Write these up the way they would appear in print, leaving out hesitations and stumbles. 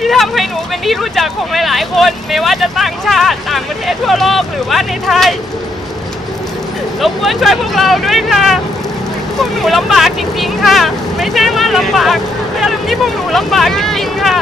ที่ทำให้หนูเป็นที่รู้จักของหลายๆคนไม่ว่าจะต่างชาติต่างประเทศทั่วโลกหรือว่าในไทยรบกวนช่วยพวกเราด้วยค่ะพวกหนูลำบากจริงๆค่ะไม่ใช่ว่าลำบากแต่เรื่องที่พวกหนูลำบากจริงๆค่ะ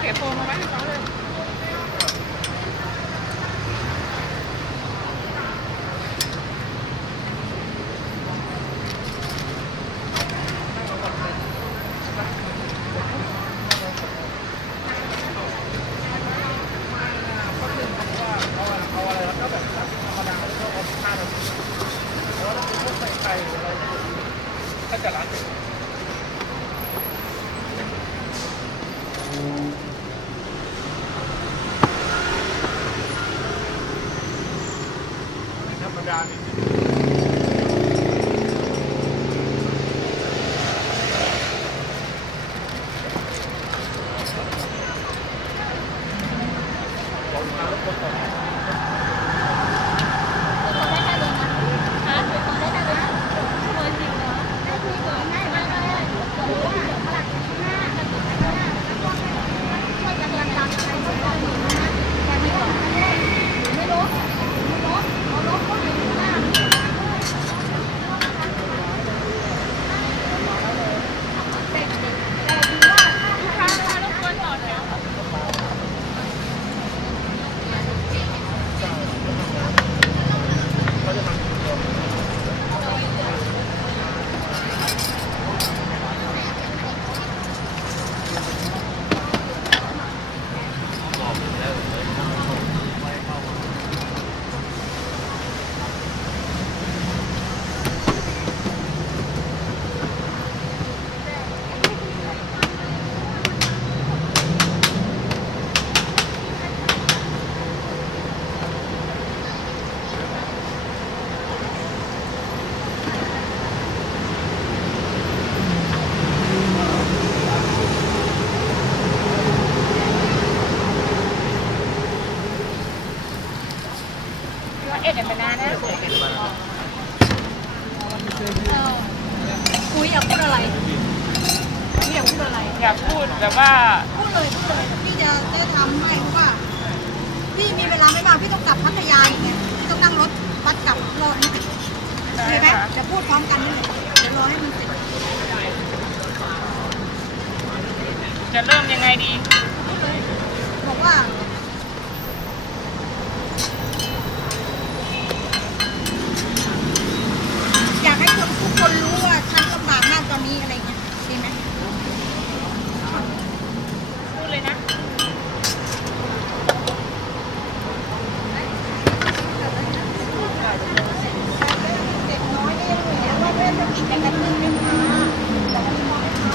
เก็บโฟมมาไว้ให้เขาเลยเอ็ดเป็นนานนะคุยอยากพูดอะไรอยากพูดอะไรอยากพูดแบบว่าพูดเลยพี่จะทำให้เพราะว่าพี่มีเวลาไม่มากพี่ต้องกลับพัทยาอีกไงพี่ต้องนั่งรถบัสกลับรอบนี้โอเคไหมจะพูดพร้อมกันนี่เดี๋ยวรอให้มันเสร็จจะเริ่มยังไงดีบอกว่าอยากให้ทุกคนรู้ว่าฉันลำบากมากตอนนี้อะไรเงี้ยดีไหมพูดเลยนะเด็กน้อยเนี่ยว่าเพื่อนจะกินกันกันนึงไม่มาแต่ว่าไม่พอให้เขา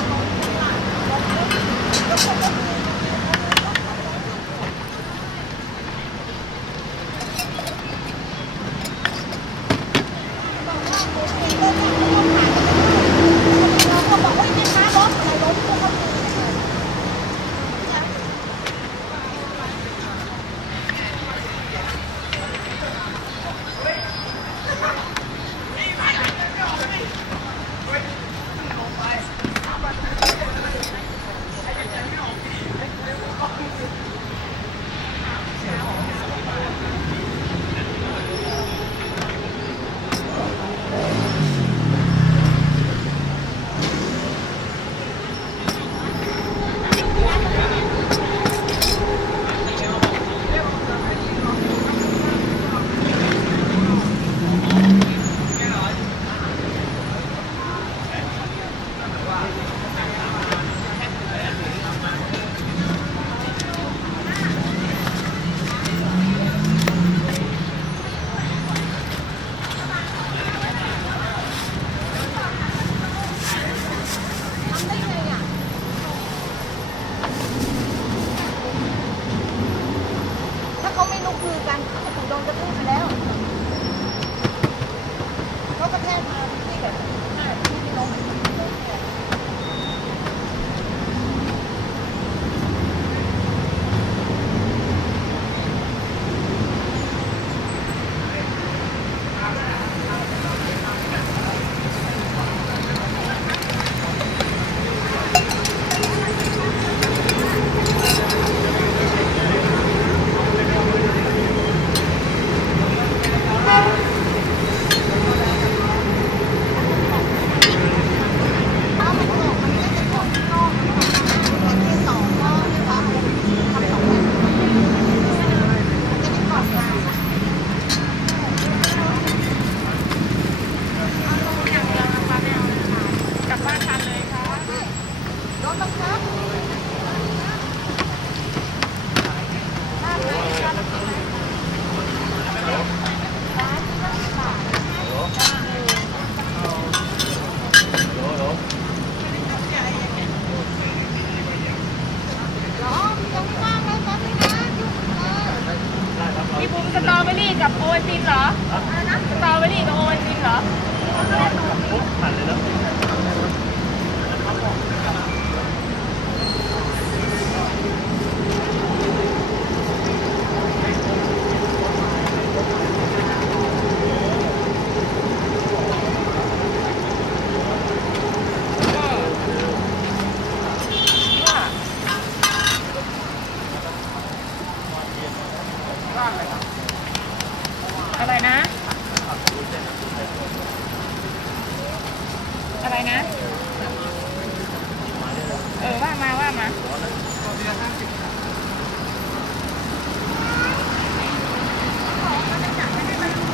ว่ามา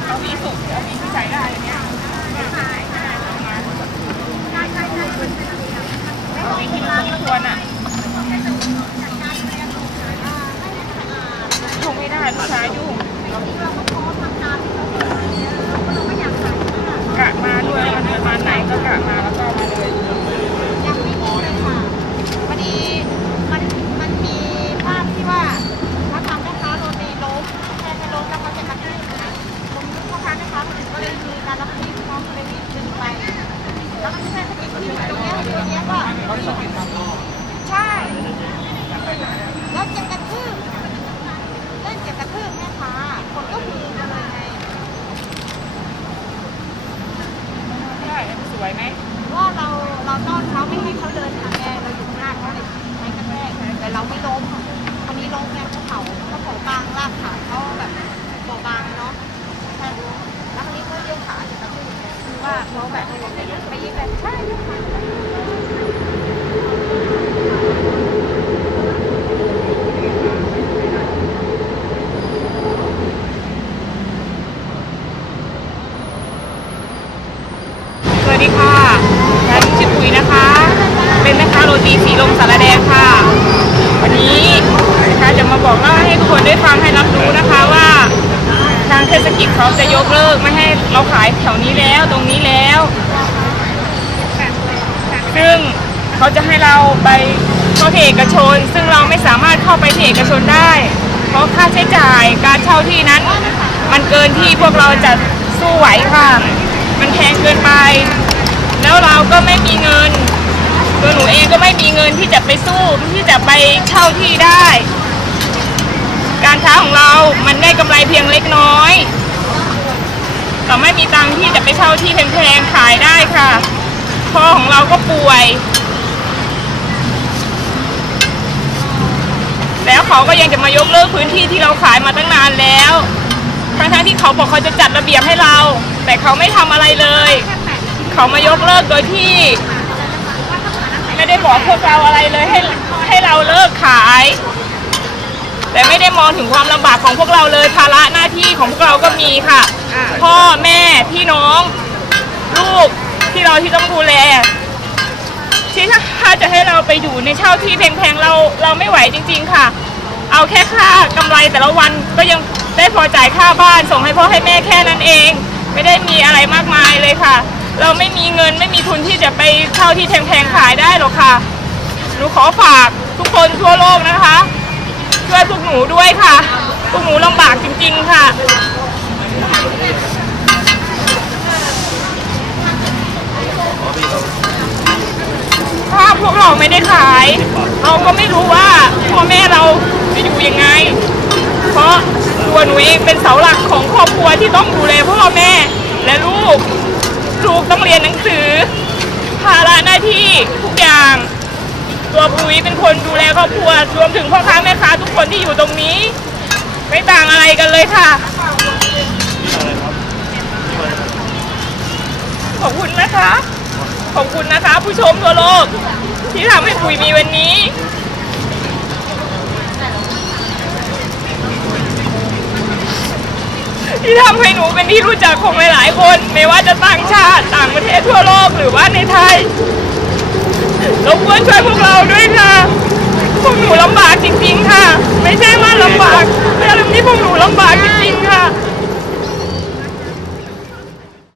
เอาวีสุกเอาวีที่ใส่ได้เนี่ยเอาวีที่มันควรอ่ะคงไม่ได้ลูกค้ายุ่งกะมาด้วยวันประมาณไหนก็กะมาแล้วก็มาเลยยังไม่มีเลยค่ะพอดีมันมีภาพที่ว่าเขาทำแม่ค้าโรตีล้มแค่ล้มแล้วเขาจะกระทืบนะผมนึกพ่อค้าแม่ค้าคนอื่นก็เลยมีการรับที่น้องก็เลยวิ่งดึงไปแล้วก็แค่สกิดที่ตรงนี้ว่าใช่แล้วจะกระทืบเล่นจะกระทืบแม่ค้าคนก็มีกันเลยไงได้สวยไหมว่าเราต้อนเขาไม่ให้เขาเดินทางแกเราอยู่ข้างหน้าเขาเลยใช้กระแทกแต่เราไม่ล้มคนนี้ล้มไงเขาบางลากขาเขาแบบเบาบางเนาะใช่แล้วคนนี้เขาเลี้ยวขาจะกระทืบคือว่าเขาแบบไปยิงแบบใช่สวัสดีค่ะฉันชื่อปุ๋ยนะคะ เป็นแม่ค้าโรตีสีลมสารแดงค่ะ วันนี้นะคะจะมาบอกเล่าให้ทุกคนได้ฟังให้รับรู้นะคะว่าทางเทศกิจเขาจะยกเลิกไม่ให้เราขายแถวนี้แล้วตรงนี้แล้ว ซึ่งเขาจะให้เราไปเข้าที่เอกชนซึ่งเราไม่สามารถเข้าไปที่เอกชนได้เพราะค่าใช้จ่ายการเช่าที่นั้นมันเกินที่พวกเราจะสู้ไหวค่ะมันแพงเกินไปแล้วเราก็ไม่มีเงินตัวหนูเองก็ไม่มีเงินที่จะไปสู้ที่จะไปเช่าที่ได้การค้าของเรามันได้กำไรเพียงเล็กน้อยเราไม่มีตังค์ที่จะไปเช่าที่แพงๆขายได้ค่ะพ่อของเราก็ป่วยแล้วเขาก็ยังจะมายกเลิกพื้นที่ที่เราขายมาตั้งนานแล้วทั้งที่เขาบอกเขาจะจัดระเบียบให้เราแต่เขาไม่ทำอะไรเลยเขามายกเลิกโดยที่ไม่ได้บอกพวกเราอะไรเลยให้เราเลิกขายแต่ไม่ได้มองถึงความลำบากของพวกเราเลยภาระหน้าที่ของพวกเราก็มีค่ะพ่อแม่พี่น้องลูกที่ต้องดูแลที่ถ้าจะให้เราไปอยู่ในเช่าที่แพงๆเราไม่ไหวจริงๆค่ะเอาแค่ค่ากำไรแต่ละวันก็ยังได้พอจ่ายค่าบ้านส่งให้พ่อให้แม่แค่นั้นเองไม่ได้มีอะไรมากมายเลยค่ะเราไม่มีเงินไม่มีทุนที่จะไปเช่าที่แพงๆขายได้หรอกค่ะหนูขอฝากทุกคนทั่วโลกนะคะช่วยพวกหนูด้วยค่ะพวกหนูลำบากจริงๆค่ะถ้าพวกเราไม่ได้ขายเราก็ไม่รู้ว่าพ่อแม่เราจะอยู่ยังไงเพราะตัวหนูเองเป็นเสาหลักของครอบครัวที่ต้องดูแลพ่อแม่และลูกต้องเรียนหนังสือภาระหน้าที่ทุกอย่างตัวปุ๋ยเป็นคนดูแลครอบครัวรวมถึงพ่อค้าแม่ค้าทุกคนที่อยู่ตรงนี้ไม่ต่างอะไรกันเลยค่ะขอบคุณนะคะขอบคุณนะคะผู้ชมทั่วโลกที่ทำให้ปุ๋ยมีวันนี้ที่ทำให้หนูเป็นที่รู้จักของหลายๆคนไม่ว่าจะต่างชาติต่างประเทศทั่วโลกหรือว่าในไทยรบกวนช่วยพวกเราด้วยค่ะพวกหนูลำบากจริงๆค่ะไม่ใช่ว่าลำบากแต่ที่พวกหนูลำบากจริงๆค่ะ